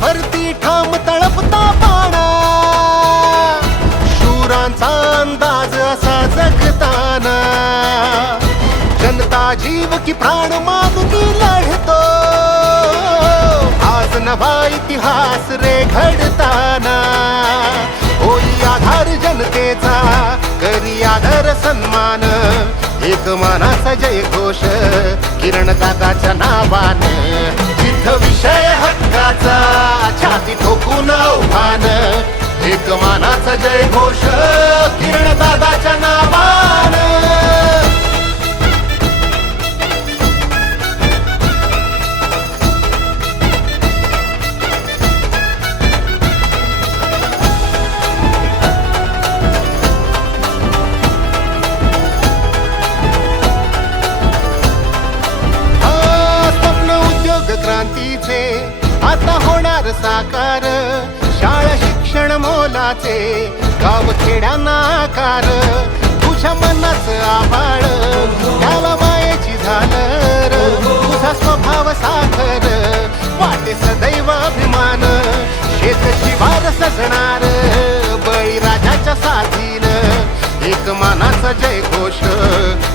भरती ठाम तळपता पाणा, शूरांचा अंदाज असा जगताना, जनता जीव की प्राण मानून लढतो, आज नवा इतिहास रे घडताना. होई आधार जनतेचा, करी आदर सन्मान, एक मानाचा जय घोष किरण दादाच्या नावानं. जिथं विषय हक्काचा, छाती ठोकून आव्हान, एक मानाचा जय घोष किरण दादाच्या नावानं. क्रांतीचे आता होणार साकार, शाळा शिक्षण मोलाचे, गाव खेड्यांना आकार, तुझ्या मनाचं आभाळ त्याला मायेची झालर, तुझा स्वभाव साखर वाटे सदैव अभिमान, शेत शिवार सजणार बळीराजाच्या साथीन, एक मानाचा जय घोष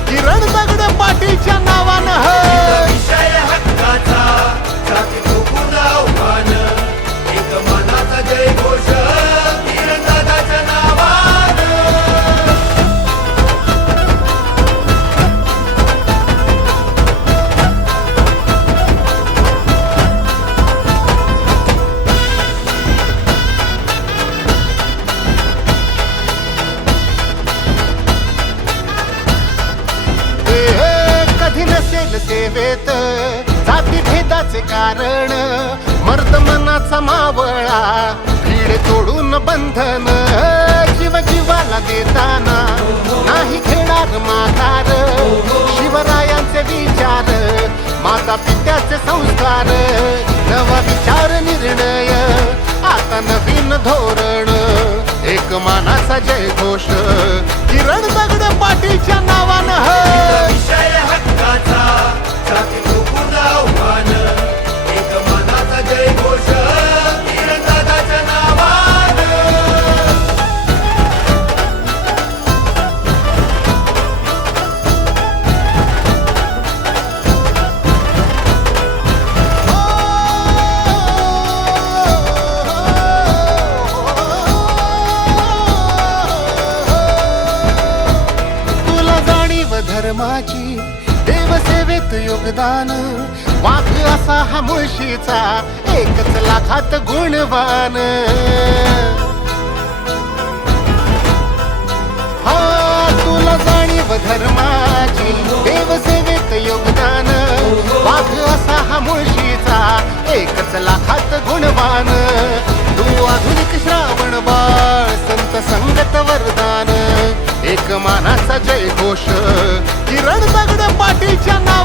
किरण दगड पाटीलच्या नावानं. विषय हक्काचा, छाती ठोकून आव्हान, एक मानाचा जय घोष किरण दादाच्या नावानं. कधी नसेल सेवेत जाती भेदाचे कारण, मर्द मनाचा मावळा भीड तोडून बंधन, जीव जीवाला देताना नाही घेणार माघार, शिवरायांचे विचार माता पित्याचे संस्कार, नवा विचार निर्णय आता नवीन धोरण, एक मानाचा जय घोष किरण दगड पाटीलच्या नावानं. विषय हक्काचा, छाती ठोकून आव्हान, एक मानाचा जय घोष किरण दादाच्या नावानं. तुला जाणीव धर्माची, देवसेवेत योगदान, वाघ असा हा मुळशीचा, एकच लाखात गुणवान. हा तुला जाणीव धर्माची, देवसेवेत योगदान, वाघ असा हा मुळशीचा, एकच लाखात गुणवान. तू आधुनिक श्रावण बाळ, संत संगत वरदान, एक मानाचा जय घोष किरण दगड पाटीलच्या नाव.